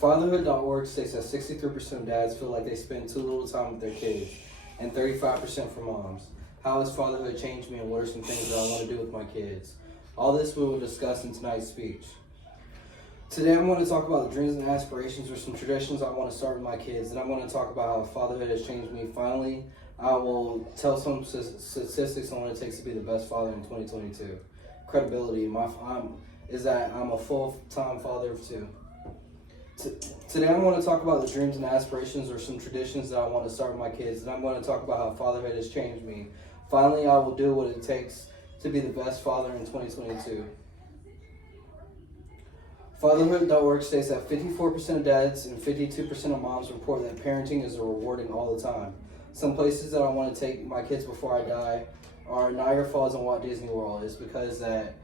Fatherhood.org states that 63% of dads feel like they spend too little time with their kids, and 35% for moms. How has fatherhood changed me, and what are some things that I want to do with my kids? All this we will discuss in tonight's speech. Today I'm going to talk about the dreams and aspirations or some traditions I want to start with my kids, and I'm going to talk about how fatherhood has changed me. Finally, I will tell some statistics on what it takes to be the best father in 2022. Credibility is that I'm a full-time father of two. Today I'm going to talk about the dreams and aspirations or some traditions that I want to start with my kids, and I'm going to talk about how fatherhood has changed me. Finally, I will do what it takes to be the best father in 2022. Fatherhood.org states that 54% of dads and 52% of moms report that parenting is rewarding all the time. Some places that I want to take my kids before I die are Niagara Falls and Walt Disney World. It's because that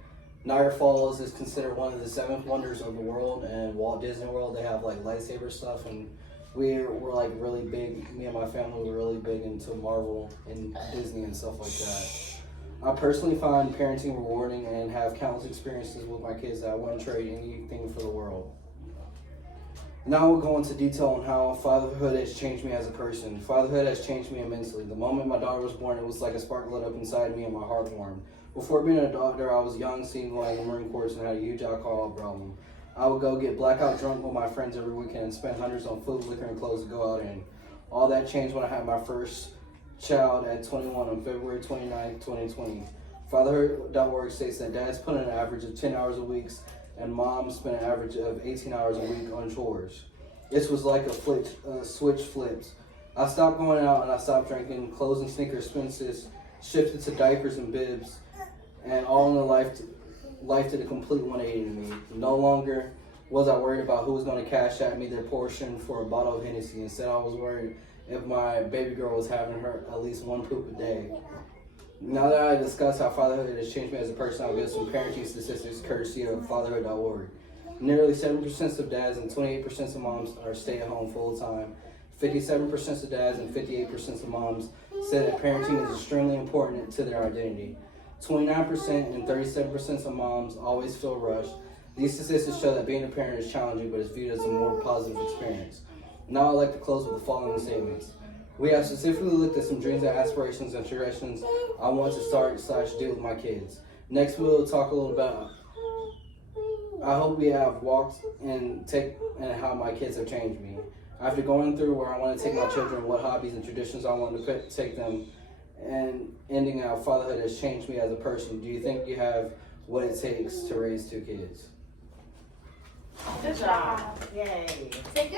Niagara Falls is considered one of the 7 wonders of the world, and Walt Disney World, they have like lightsaber stuff, and we're like really big, me and my family were really big into Marvel and Disney and stuff like that. I personally find parenting rewarding and have countless experiences with my kids that I wouldn't trade anything for the world. Now we'll go into detail on how fatherhood has changed me as a person. Fatherhood has changed me immensely. The moment my daughter was born, it was like a spark lit up inside me and my heart warmed. Before being a doctor, I was young, seeing like the Marine Corps, and had a huge alcohol problem. I would go get blackout drunk with my friends every weekend and spend hundreds on food, liquor, and clothes to go out in. All that changed when I had my first child at 21 on February 29, 2020. Fatherhood.org states that dads put in an average of 10 hours a week and moms spend an average of 18 hours a week on chores. This was like a switch flipped. I stopped going out and I stopped drinking. Clothes and sneaker expenses shifted to diapers and bibs, and all in the life did a complete 180 to me. No longer was I worried about who was going to cash at me their portion for a bottle of Hennessy. Instead, I was worried if my baby girl was having her at least one poop a day. Now that I discussed how fatherhood has changed me as a person, I'll give some parenting statistics courtesy of fatherhood.org. Nearly 7% of dads and 28% of moms are stay-at-home full-time. 57% of dads and 58% of moms say that parenting is extremely important to their identity. 29% and 37% of moms always feel rushed. These statistics show that being a parent is challenging, but is viewed as a more positive experience. Now I'd like to close with the following statements. We have specifically looked at some dreams and aspirations and traditions I want to start/do with my kids. Next, we'll talk a little about. I hope we have walked and how my kids have changed me. After going through where I want to take my children, what hobbies and traditions I want to take them, and ending how fatherhood has changed me as a person, do you think you have what it takes to raise 2 kids? Good job. Yay. Take